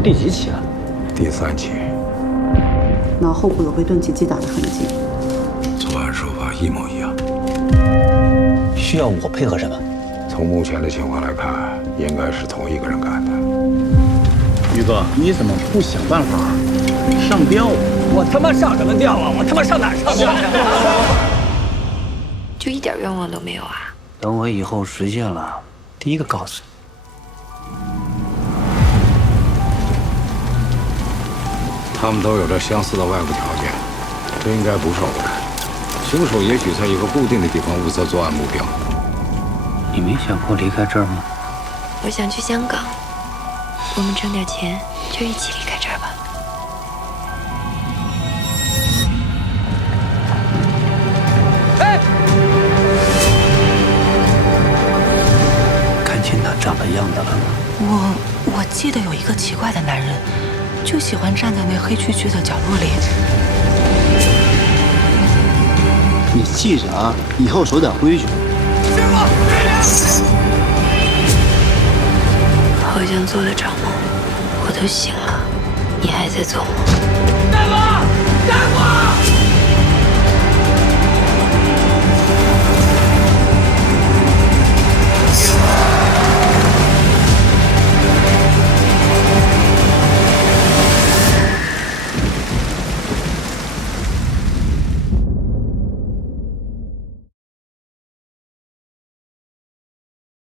都第几起了？第3起。脑后部有被钝器击打的痕迹，作案手法一模一样。需要我配合什么？从目前的情况来看，应该是同一个人干的。宇哥，你怎么不想办法上吊？我他妈上什么吊啊！我他妈上哪儿上吊？就一点愿望都没有啊！等我以后实现了，第一个告诉你。他们都有着相似的外部条件，这应该不是偶然。凶手也许在一个固定的地方物色作案目标。你没想过离开这儿吗？我想去香港，我们挣点钱就一起离开这儿吧。看清他长的样子了吗？我记得有一个奇怪的男人，就喜欢站在那黑黢黢的角落里。你记着啊，以后守点规矩。好像做了场梦，我都醒了，你还在做梦。大夫，大夫！